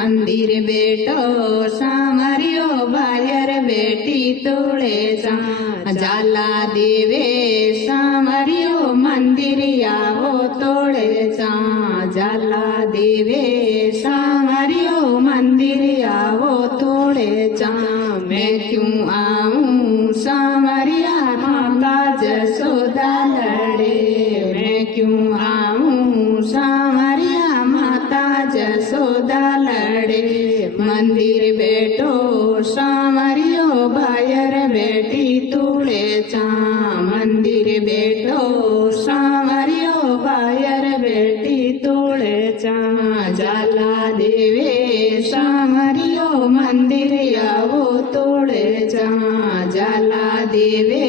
मंदिर बेटो सामरियो बायर बेटी तोड़े जा जाला देवे सामरियो मंदिर आवो तोड़े जा जाला देवे सामरियो मंदिर आवो तोड़े जा मैं क्यों आऊं सामरिया माता जसोदा लड़े मैं क्यों आऊं सामरिया माता जसोदा लड़े मंदिर बेटो सामरियो बायर बेटी तोड़े चा मंदिर बेटो सामरियो बायर बेटी तोड़े चा जाला देवे सामरियो मंदिर आवो तोड़े चा जाला देवे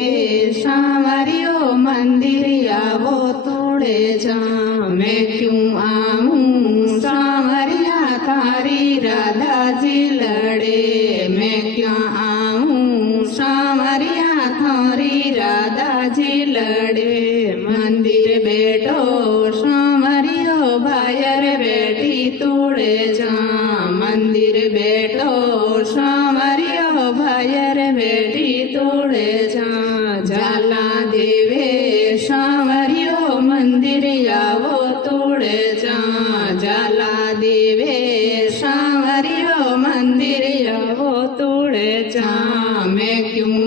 सामरियो मंदिर आवो तोड़े चा मैं क्यों आऊं सामरिया थारी राधा जी लड़े मैं क्यों आऊं सामरिया थारी राधा जी लड़े मंदिर बेटो सामरियो बायर बेटी तोड़े जा मंदिर बेटो सामरियो बायर बेटी तोड़े जा जाला देवे सामरियो मंदिर आवो तोड़े जा जाला देवे सामरियो मंदिर आवो तोड़े जा मैं क्यों